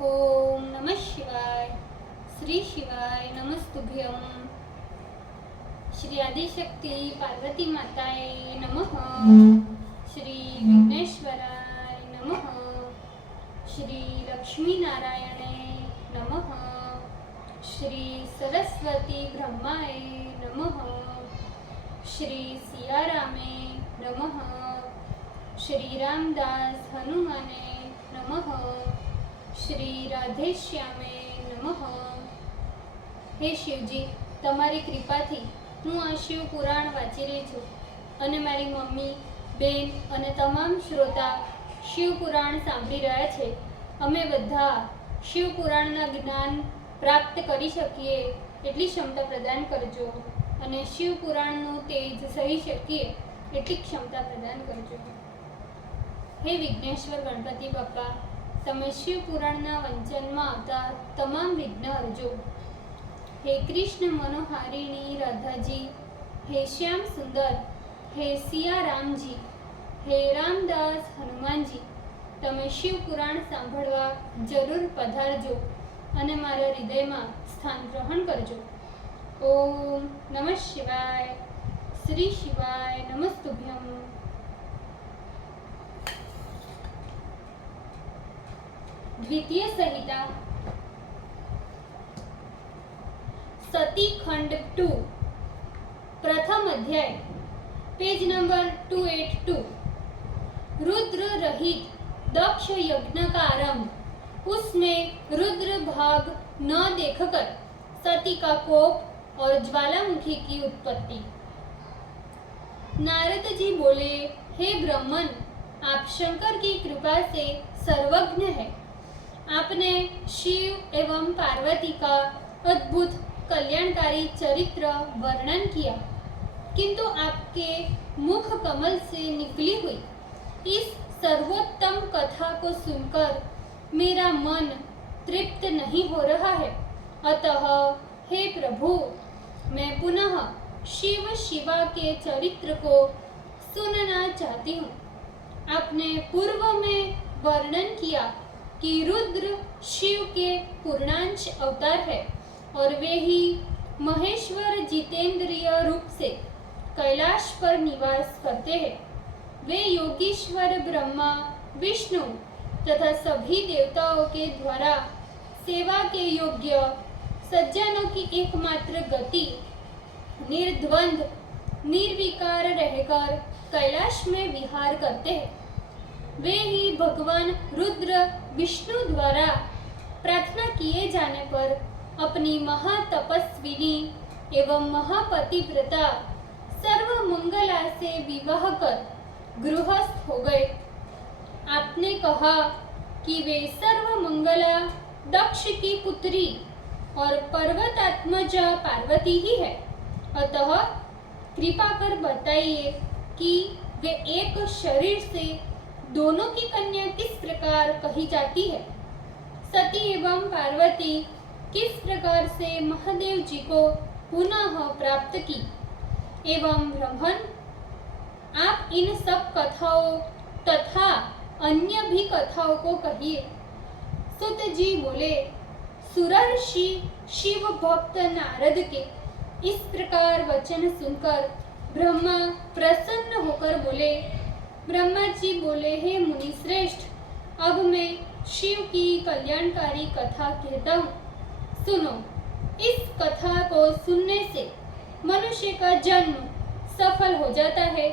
ओम नमः शिवाय। श्री शिवाय नमस्तुभ्यं। श्री आदिशक्ति पार्वती माताए नमः। श्री विघ्नेश्वराय नमः। श्री लक्ष्मी नारायणे नमः। श्री सरस्वती ब्रह्माय नमः। श्री सियारामे नमः। श्री रामदास हनुमाने नमः। श्री राधेश्यामे नमः। हे शिवजी, તમારી કૃપાથી હું આ શિવ પુરાણ વાંચી રહી છું અને મારી મમ્મી, બેન અને તમામ શ્રોતા શિવ પુરાણ સાંભળી રહ્યા છે. અમે બધા શિવ પુરાણના જ્ઞાન પ્રાપ્ત કરી શકીએ એટલી ક્ષમતા પ્રદાન કરજો અને શિવ પુરાણનું તેજ સહી શકીએ એટલી ક્ષમતા પ્રદાન કરજો. હે વિઘ્નેશ્વર ગણપતિ બાપા, તમે શિવ પુરાણના વંચનમાં આવતા તમામ વિઘ્ન હરજો. हे कृष्ण मनोहारिणी राधा जी, हे श्याम सुंदर, हे सिया राम जी, हे रामदास हनुमान जी, તમે શિવ પુરાણ સાંભળવા જરૂર પધારજો અને મારા હૃદયમાં સ્થાન ગ્રહણ કરજો. ઓમ નમઃ શિવાય. શ્રી શિવાય નમસ્તુભ્યમ. द्वितीय संहिता सती खंड 2 प्रथम अध्याय पेज नंबर 282. रुद्र रहित दक्ष यज्ञ का आरंभ. उसमें रुद्र भाग न देखकर सती का कोप और ज्वालामुखी की उत्पत्ति. नारद जी बोले, हे ब्रह्मन, आप शंकर की कृपा से सर्वज्ञ है. आपने शिव एवं पार्वती का अद्भुत कल्याणकारी चरित्र वर्णन किया, किंतु आपके मुख कमल से निकली हुई इस सर्वोत्तम कथा को सुनकर मेरा मन तृप्त नहीं हो रहा है. अतः हे प्रभु, मैं पुनः शिव शिवा के चरित्र को सुनना चाहती हूँ. आपने पूर्व में वर्णन किया कि रुद्र शिव के पूर्णांश अवतार है और वे ही महेश्वर जितेंद्रिय रूप से कैलाश पर निवास करते हैं. वे योगीश्वर ब्रह्मा, विष्णु तथा सभी देवताओं के द्वारा सेवा के योग्य सज्जनों की एकमात्र गति निर्द्वंद निर्विकार रहकर कैलाश में विहार करते हैं. वे ही भगवान रुद्र विष्णु द्वारा प्रार्थना किए जाने पर अपनी महातपस्विनी एवं महापतिव्रता सर्वमंगला से विवाह कर गृहस्थ हो गए. आपने कहा कि वे सर्वमंगला दक्ष की पुत्री और पर्वतात्मजा पार्वती ही है. अतः कृपा कर बताइए कि वे एक शरीर से दोनों की कन्या किस प्रकार कही जाती है. सती एवं पार्वती किस प्रकार से महादेव जी को पुनः प्राप्त की. एवं ब्रह्मन, आप इन सब कथाओं तथा अन्य भी कथाओं को कहिए. सुत जी बोले, सुरर्षि शिव भक्त नारद के इस प्रकार वचन सुनकर ब्रह्मा प्रसन्न होकर बोले. ब्रह्मा जी बोले, हे मुनि श्रेष्ठ, अब मैं शिव की कल्याणकारी कथा कहता हूँ. सुनो. इस कथा को सुनने से मनुष्य का जन्म सफल हो जाता है,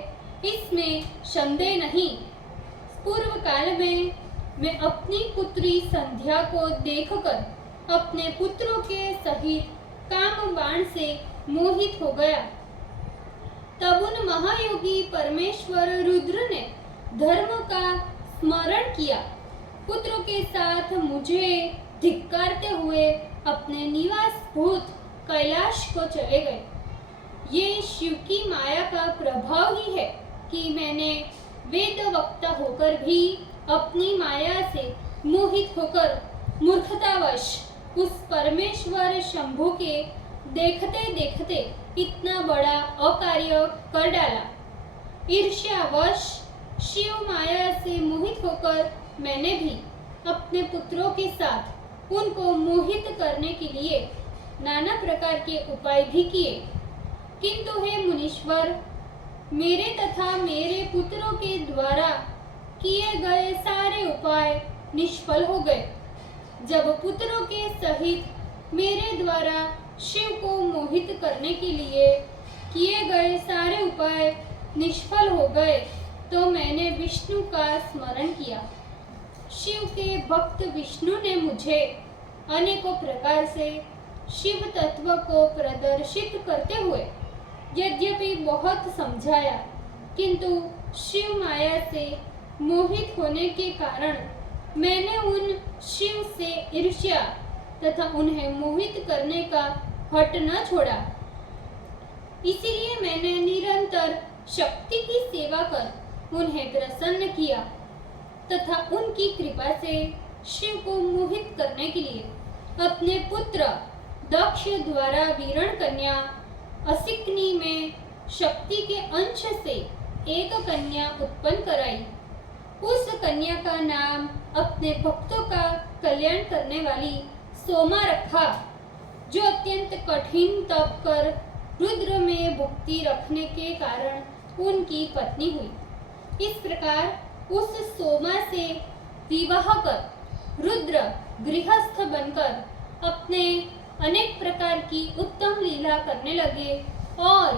इसमें संदेह नहीं. पूर्व काल में मैं अपनी पुत्री संध्या को देखकर अपने पुत्रों के सहित काम बाण से मोहित हो गया. तब उन महायोगी परमेश्वर रुद्र ने धर्म का स्मरण किया. पुत्रों के साथ मुझे धिक्कारते हुए अपने निवास भूत कैलाश को चले गए. ये शिव की माया का प्रभाव ही है कि मैंने वेद वक्ता होकर भी अपनी माया से मोहित होकर मूर्खतावश उस परमेश्वर शंभु के देखते देखते इतना बड़ा अकार्य कर डाला. ईर्ष्यावश शिव माया से मोहित होकर मैंने भी अपने पुत्रों के साथ उनको मोहित करने के लिए नाना प्रकार के उपाय भी किए, किंतु हे मुनीश्वर, मेरे तथा मेरे पुत्रों के द्वारा किए गए सारे उपाय निष्फल हो गए। जब पुत्रों के सहित मेरे द्वारा शिव को मोहित करने के लिए किए गए सारे उपाय निष्फल हो गए, तो मैंने विष्णु का स्मरण किया। शिव के भक्त विष्णु ने मुझे अनेकों प्रकार से शिव तत्व को प्रदर्शित करते हुए यद्यपि बहुत समझाया, किंतु शिव माया से मोहित होने के कारण मैंने उन शिव से ईर्ष्या तथा उन्हें मोहित करने का हट न छोड़ा। इसीलिए मैंने निरंतर शक्ति की सेवा कर उन्हें प्रसन्न किया तथा उनकी कृपा से शिव को मोहित करने के लिए अपने पुत्र दक्ष द्वारा वीरण कन्या असिकनी में शक्ति के अंश से एक कन्या उत्पन्न कराई। उस कन्या का नाम अपने भक्तों का कल्याण करने वाली सोमा रखा, जो अत्यंत कठिन तप कर रुद्र में भुक्ति रखने के कारण उनकी पत्नी हुई। इस प्रकार उस सोमा से विवाह कर रुद्र गृहस्थ बनकर अपने अनेक प्रकार की उत्तम लीला करने लगे और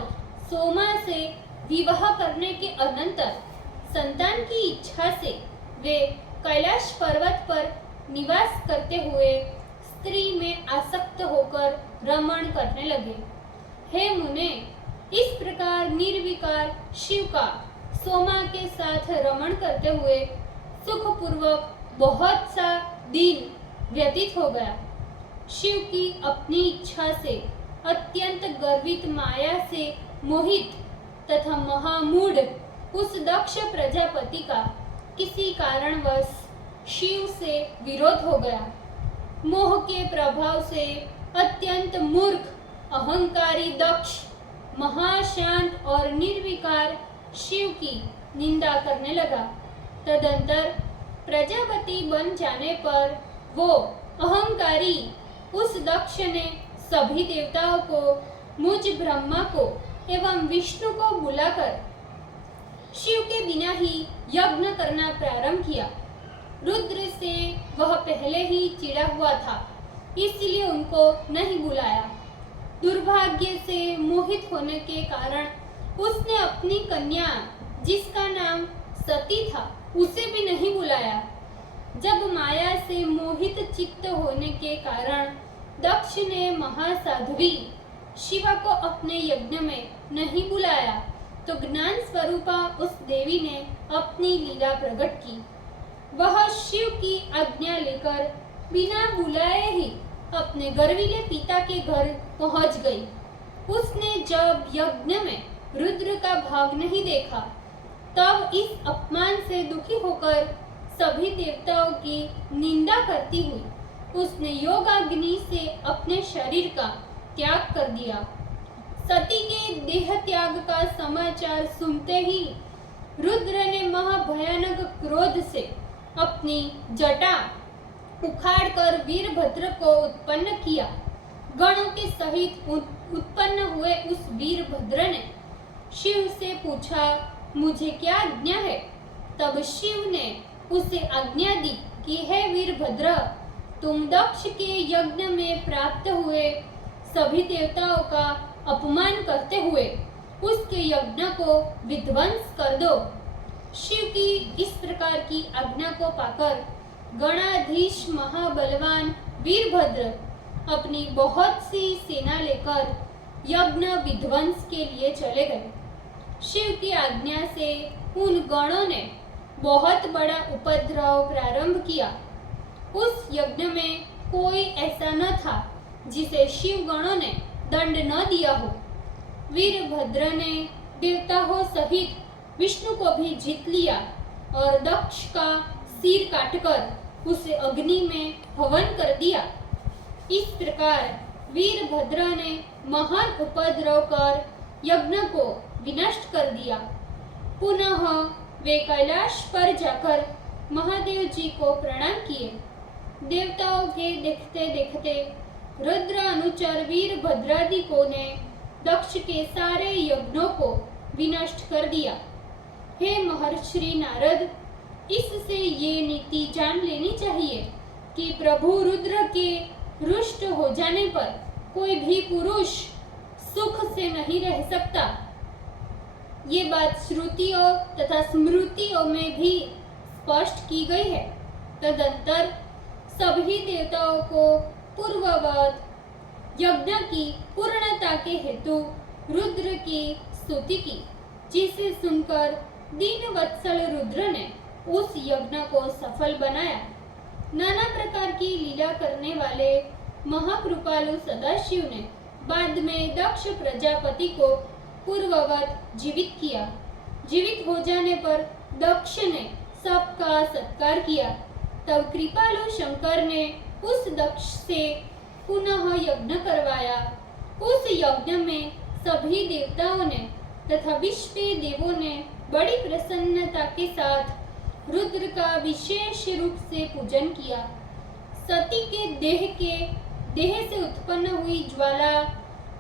सोमा से विवाह करने के अनंतर संतान की इच्छा से वे कैलाश पर्वत पर निवास करते हुए स्त्री में आसक्त होकर रमण करने लगे। हे मुने, इस प्रकार निर्विकार शिव का सोमा के साथ रमण करते हुए सुखपूर्वक बहुत सा दिन व्यतीत हो गया। शिव की अपनी इच्छा से अत्यंत गर्वित माया से मोहित तथा महामूढ़ उस दक्ष प्रजापति का किसी कारणवश शिव से विरोध हो गया। मोह के प्रभाव से अत्यंत मूर्ख अहंकारी दक्ष महाशांत और निर्विकार शिव की निंदा करने लगा। तदंतर प्रजापति बन जाने पर वो अहंकारी उस दक्ष ने सभी देवताओं को, मुझ ब्रह्मा को एवं विष्णु को बुलाकर शिव के बिना ही यज्ञ करना प्रारंभ किया। रुद्र से वह पहले ही चिढ़ा हुआ था, इसलिए उनको नहीं बुलाया। दुर्भाग्य से मोहित होने के कारण उसने अपनी कन्या, जिसका नाम सती था, उसे भी नहीं बुलाया। जब माया से मोहित चित्त होने के कारण दक्ष ने महासाध्वी शिवा को अपने यज्ञ में नहीं बुलाया, तो ज्ञान स्वरूपा उस देवी ने अपनी लीला प्रकट की। वह शिव की आज्ञा लेकर बिना बुलाए ही अपने गर्वीले पिता के घर पहुंच गई। उसने जब यज्ञ में रुद्र का भाग नहीं देखा, तब इस अपमान से दुखी होकर सभी देवताओं की निंदा करती हुई उसने योगाग्नि से अपने शरीर का त्याग कर दिया। सती के देह त्याग का समाचार सुनते ही रुद्र ने महाभयानक क्रोध से अपनी जटा उखाड़कर वीरभद्र को उत्पन्न किया। गणों के सहित उत्पन्न हुए उस वीरभद्र ने शिव से पूछा, मुझे क्या आज्ञा है? तब शिव ने उसे आज्ञा दी कि हे वीरभद्र, तुम दक्ष के यज्ञ में प्राप्त हुए सभी देवताओं का अपमान करते हुए उसके यज्ञ को विध्वंस कर दो। शिव की इस प्रकार की आज्ञा को पाकर गणाधीश महाबलवान वीरभद्र अपनी बहुत सी सेना लेकर यज्ञ विध्वंस के लिए चले गए। शिव की आज्ञा से उन गणों ने बहुत बड़ा उपद्रव प्रारंभ किया। उस यज्ञ में कोई ऐसा न था जिसे शिव गणों ने दंड न दिया हो। वीरभद्र ने देवताओं सहित विष्णु को भी जीत लिया और दक्ष का सिर काटकर उसे अग्नि में हवन कर दिया। इस प्रकार वीरभद्र ने महान उपद्रव कर यज्ञ को विनष्ट कर दिया। पुनः वे कैलाश पर जाकर महादेव जी को प्रणाम किए। देवताओं के देखते देखते रुद्र अनुचर वीरभद्रादिकों ने दक्ष के सारे यज्ञों को विनष्ट कर दिया। हे महर्षि नारद, इससे ये नीति जान लेनी चाहिए कि प्रभु रुद्र के रुष्ट हो जाने पर कोई भी पुरुष सुख से नहीं रह सकता। ये बात श्रुतियों तथा स्मृतियों में भी स्पष्ट की गई है। तदंतर सभी देवताओं को पूर्ववत यज्ञ की पूर्णता के हेतु रुद्र की स्तुति की, जिसे सुनकर दीनवत्सल रुद्र ने उस यज्ञ को सफल बनाया। नाना प्रकार की लीला करने वाले महाकृपालु सदाशिव ने बाद में दक्ष प्रजापति को पूर्ववत जीवित किया। जीवित हो जाने पर दक्ष ने सबका सत्कार किया। तब कृपालु शंकर ने उस दक्ष से पुनः यज्ञ करवाया। उस यज्ञ में सभी देवताओं ने तथा विश्व देवों ने बड़ी प्रसन्नता के साथ रुद्र का विशेष रूप से पूजन किया। सती के देह से उत्पन्न हुई ज्वाला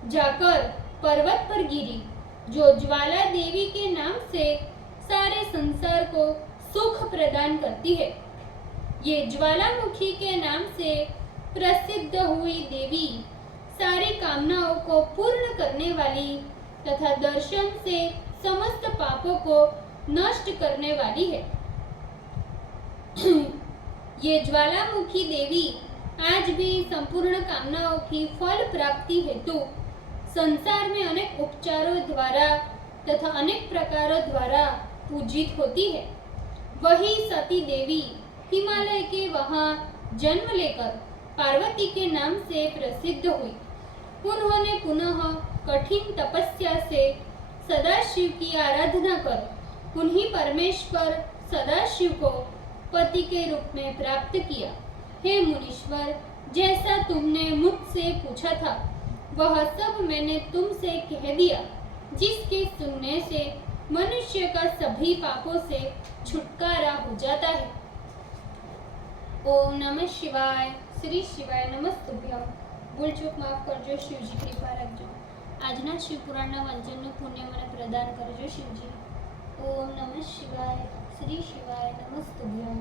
जाकर पर्वत पर गिरी, जो ज्वाला देवी के नाम से सारे संसार को सुख प्रदान करती है। ये ज्वालामुखी के नाम से प्रसिद्ध हुई देवी सारी कामनाओं को पूर्ण करने वाली तथा दर्शन से समस्त पापों को नष्ट करने वाली है। ये ज्वालामुखी देवी आज भी संपूर्ण कामनाओं की फल प्राप्ति हेतु संसार में अनेक उपचारों द्वारा तथा अनेक प्रकारों द्वारा पूजित होती है। वही सती देवी हिमालय के वहां जन्म लेकर पार्वती के नाम से प्रसिद्ध हुई। उन्होंने पुनः कठिन तपस्या से सदाशिव की आराधना कर उन्हीं परमेश्वर सदाशिव को पति के रूप में प्राप्त किया। हे मुनीश्वर, जैसा तुमने मुझसे पूछा था वह सब मैंने तुमसे कह दिया, जिसके सुनने से मनुष्य का सभी पापों से छुटकारा हो जाता है। ओम नमः शिवाय। श्री शिवाय नमस्तुभ्यम। भूल चूक माफ करजो शिवजी, कृपा रखजो। આજના શિવપુરાણના વાંચનનું પુણ્ય મને પ્રદાન કરજો શિવજી। ઓમ નમઃ શિવાય। શ્રી શિવાય નમસ્તુભ્યમ।